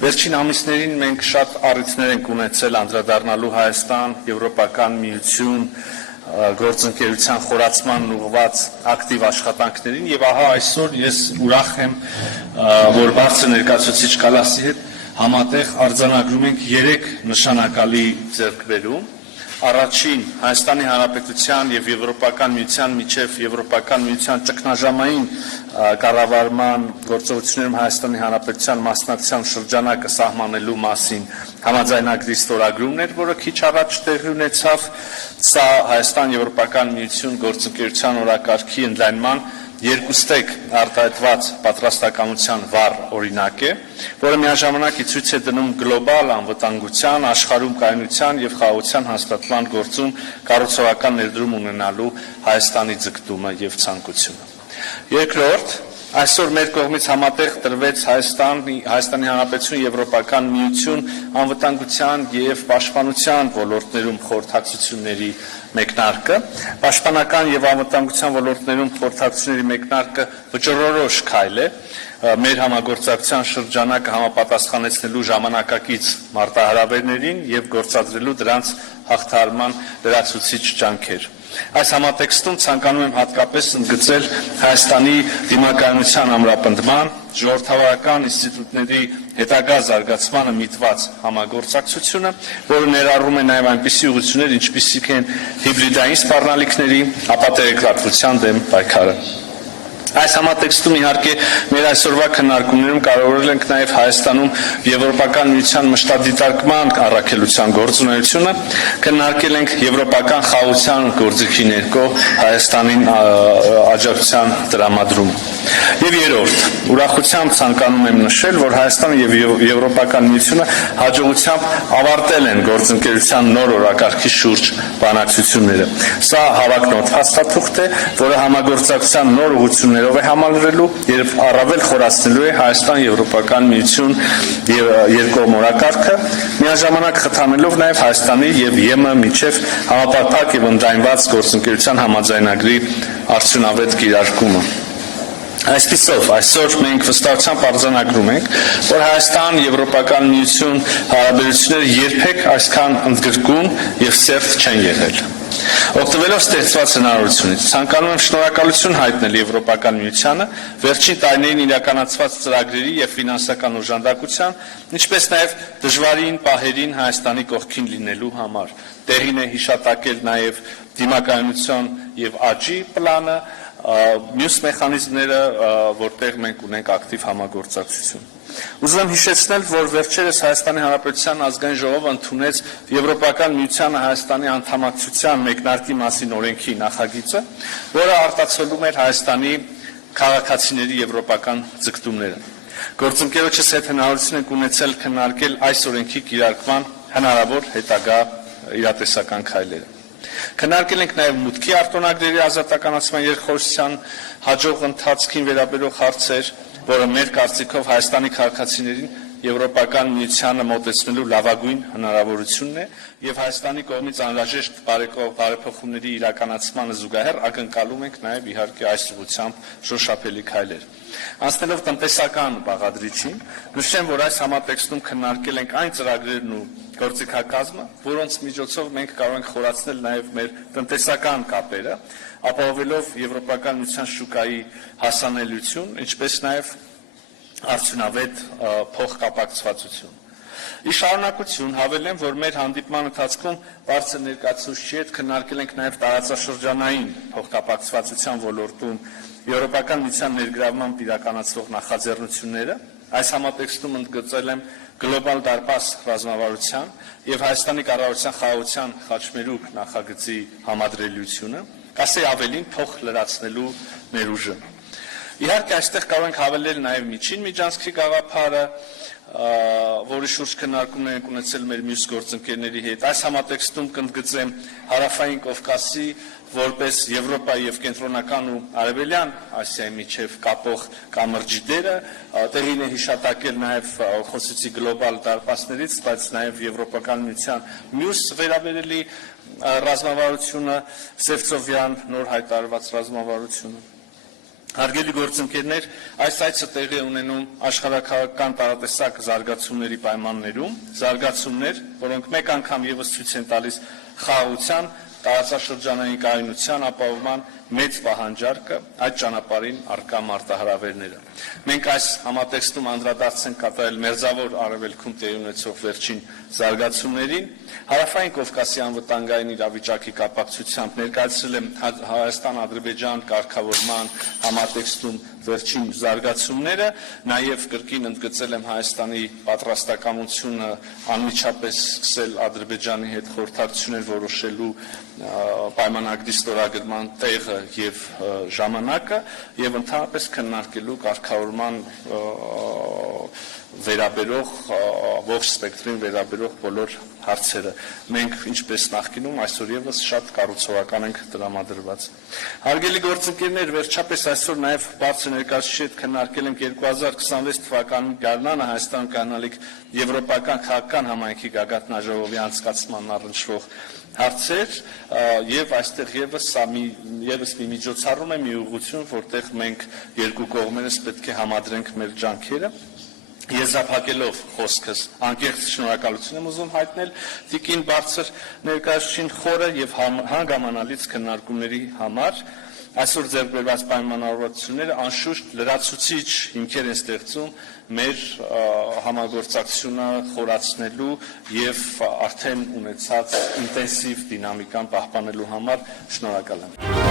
Վերջին ամիսներին մենք շատ առիթներ ենք ունեցել անդրադառնալու Հայաստան, Եվրոպական միություն, գործընկերության խորացման ուղղված ակտիվ աշխատանքներին եւ ահա այսօր ես ուրախ եմ, որ բարձր ներկայացուցիչ Կալասի հետ համատեղ արձանագրում ենք 3 նշանակալի ձեռքբերում։ Առաջին Հայաստանի Հանրապետության եւ Եվրոպական միության միջև Եվրոպական միության ճգնաժամային կառավարման գործողություններում Հայաստանի Հանրապետության մասնակցության շրջանակը սահմանելու մասին համաձայնագրի ստորագրումն էր, որը քիչ առաջ տեղի ունեցավ։ Սա Հայաստան-Եվրոպական միություն գործընկերության օրակարգի ընդլայնման երկուստեք արտահայտված պատրաստակամության վառ օրինակ է, որը միաժամանակ ցույց է դնում գլոբալ անվտանգության, աշխարհում կայունության եւ խաղաղության հաստատման գործում կառուցողական ներդրում ունենալու Հայաստանի ձգտումը եւ ցանկությունը։ Երկրորդ, այսօր մեր կողմից համատեղ տրվեց Հայաստանի Հանրապետություն Եվրոպական միություն անվտանգության եւ պաշտպանության ոլորտներում խորհրդակցությունների մեկնարկը, պաշտպանական եւ անվտանգության ոլորտներում խորհրդակցությունների մեկնարկը վճռորոշ քայլ է մեր համագործակցության շրջանակը համապատասխանեցնելու ժամանակակից մարտահրավերներին եւ գործադրելու դրանց հաղթահարման լրացուցիչ ջանքեր։ Այս համատեքստում ցանկանում եմ հատկապես ընդգծել Հայաստանի դիմակայունության ամրապնդման, ժողովրդավարական ինստիտուտների հետագա զարգացմանը միտված համագործակցությունը, որը ներառում է նաև այնպիսի ուղղություններ, ինչպիսիք են հիբրիդային սպառնալիքների, ապատերեկրատվության դեմ պայքարը։ Այս համատեքստում իհարկե մեր այսօրվա քննարկումներում կարևորել ենք նաև Հայաստանում Եվրոպական միության մշտադիտարկման առաքելության գործունեությունը, քննարկել ենք եվրոպական խաղաղության գործիքի ներքո Հայաստանին աջակցության տրամադրումը։ Եվ երրորդ, ուրախությամբ ցանկանում եմ նշել, որ Հայաստանը եւ Եվրոպական միությունը հաջողությամբ ավարտել են գործընկերության նոր օրակարգի շուրջ բանակցությունները։ Սա հավակնոտ հաստատուղթ է, որը համագործակցության նոր ուղղություններով է համալրելու եւ առավել խորացնելու է Հայաստան-Եվրոպական միություն եւ երկկողմ օրակարգը, միաժամանակ խթանելով նաեւ Հայաստանի եւ ԵՄ միջև համապարփակ եւ ընդլայնված գործընկերության համաձայնագրի արդյունավետ կիրարկումը։ Այսպիսով, այսօր մենք վստահությամբ արձանագրում ենք, որ Հայաստան-Եվրոպական միություն հարաբերությունները երբեք այսքան ընդգրկուն եւ սերտ չեն եղել։ Օգտվելով ստեղծված հնարավորությունից, ցանկանում եմ շնորհակալություն հայտնել Եվրոպական միությանը վերջին տարիներին իրականացված ծրագրերի եւ ֆինանսական օժանդակության, ինչպես նաեւ դժվարին պահերին Հայաստանի կողքին լինելու համար։ Տեղին է հիշատակել նաեւ դիմակայունության եւ աճի պլանը, մյուս մեխանիզմները, որտեղ մենք ունենք ակտիվ համագործակցություն։ Ուզում եմ հիշեցնել, որ վերջերս Հայաստանի Հանրապետության ազգային ժողովը ընդունեց Եվրոպական միությանը Հայաստանի անդամակցության մեկնարկի մասին օրենքի նախագիծը, որը արտացոլում էր Հայաստանի քաղաքացիների եվրոպական ձգտումները։ Գործընկերոջս հետ հնարավորություն ենք ունեցել քննարկել այս օրենքի կիրարկման հնարավոր հետագա իրատեսական քայլերը։ Քննարկել ենք նաև մուտքի արտոնագրերի ազատականացման երկխոսության հաջող ընթացքին վերաբերող հարցեր, որը մեր կարծիքով Հայաստանի քաղաքացիներին Եվրոպական միությանը մոտեցնելու լավագույն հնարավորությունն է եւ Հայաստանի կողմից անհրաժեշտ բարեփոխումների իրականացմանը զուգահեռ ակնկալում ենք նաեւ իհարկե այս ուղղությամբ շոշափելի քայլեր։ Անցնելով տնտեսական բաղադրիչին, նշեմ, որ այս համատեքստում քննարկել ենք այն ծրագրերն ու գործիքակազմը, որոնց միջոցով մենք կարող ենք խորացնել նաեւ մեր տնտեսական կապերը, ապահովելով Եվրոպական միության շուկայի հասանելիություն, ինչպես նաեւ արդյունավետ փոխկապակցվածություն։ Ի շարունակություն հավելեմ, որ մեր հանդիպման ընթացքում բարձր ներկայացուցչի հետ քննարկել ենք նաև տարածաշրջանային փոխկապակցվածության ոլորտում Եվրոպական միության ներգրավմամբ իրականացվող նախաձեռնությունները։ Այս համատեքստում ընդգծել եմ գլոբալ դարպաս ռազմավարության եւ Հայաստանի կառավարության խաղաղության խաչմերուկ նախագծի համադրելիությունը, ասել ավելին փոխ լրացնելու ներուժը։ Իհարկե այստեղ կարող ենք հավելել նաև միջին միջանցքի գաղափարը, որի շուրջ քննարկումներ ենք ունեցել մեր մյուս գործընկերների հետ։ Այս համատեքստում կընդգծեմ Հարավային Կովկասի որպես Եվրոպա եւ կենտրոնական ու արևելյան Ասիայի միջև կապող կամրջի դերը, տեղին է հիշատակել նաև խոսեցի գլոբալ դարպասներից, բայց նաև Եվրոպական միության մյուս վերաբերելի ռազմավարությունը, Սևծովյան նոր հայտարարված ռազմավարությունը։ Հարգելի գործընկերներ, այս այցը տեղի է ունենում աշխարհաքաղաքական տարատեսակ զարգացումների պայմաններում, զարգացումներ, որոնք մեկ անգամ եւս ցույց են տալիս խաղաղության, տարածաշրջանային կայունության ապահովման մեծ պահանջարկը, այդ ճանապարհին առկա մարտահրավերները։ Մենք այս համատեքստում անդրադարձ ենք կատարել Մերձավոր Արևելքում տեղի ունեցող վերջին զարգացումներին, Հարավային Կովկասի անվտանգային իրավիճակի կապակցությամբ ներկայացրել եմ Հայաստան-Ադրբեջան կարգավորման համատեքստում վերջին զարգացումները, նաև կրկին ընդգծել եմ Հայաստանի պատրաստակամությունը անմիջապես սկսել Ադրբեջանի հետ խորհրդակցություններ որոշելու պայմանագրի ստորագրման տեղը եւ ժամանակը եւ ընդհանրապես քննարկելու կարգավորման վերաբերող ողջ սպեկտրին վերաբերող բոլոր հարցերը։ Մենք ինչպես նախկինում այսօր եւս շատ կառուցողական ենք տրամադրված։ Հարգելի գործընկերներ, վերջապես այսօր նաև բարձր ներկայացուցիչի հետ քննարկել ենք 2026 թվականի գարնանը Հայաստանում կանալիք եվրոպական քաղաքական համայնքի գագաթնաժողովի անցկացման առնչվող հարցեր եւ այստեղ եւս մի միջոցառում է, մի ուղղություն, որտեղ մենք երկու կողմերս պետք է համադրենք մեր ջանքերը։ Եզրափակելով խոսքս անկեղծ շնորհակալություն եմ ուզում հայտնել Տիկին բարձր ներկայացուցիչին խորը եւ հանգամանալից քննարկումների համար։ Այսօր ձեռք բերված պայմանավորվածությունները անշուշտ լրացուցիչ հիմքեր են ստեղծում մեր համագործակցությունը խորացնելու եւ արդեն ունեցած ինտենսիվ դինամիկան պահպանելու համար։ Շնորհակալ եմ։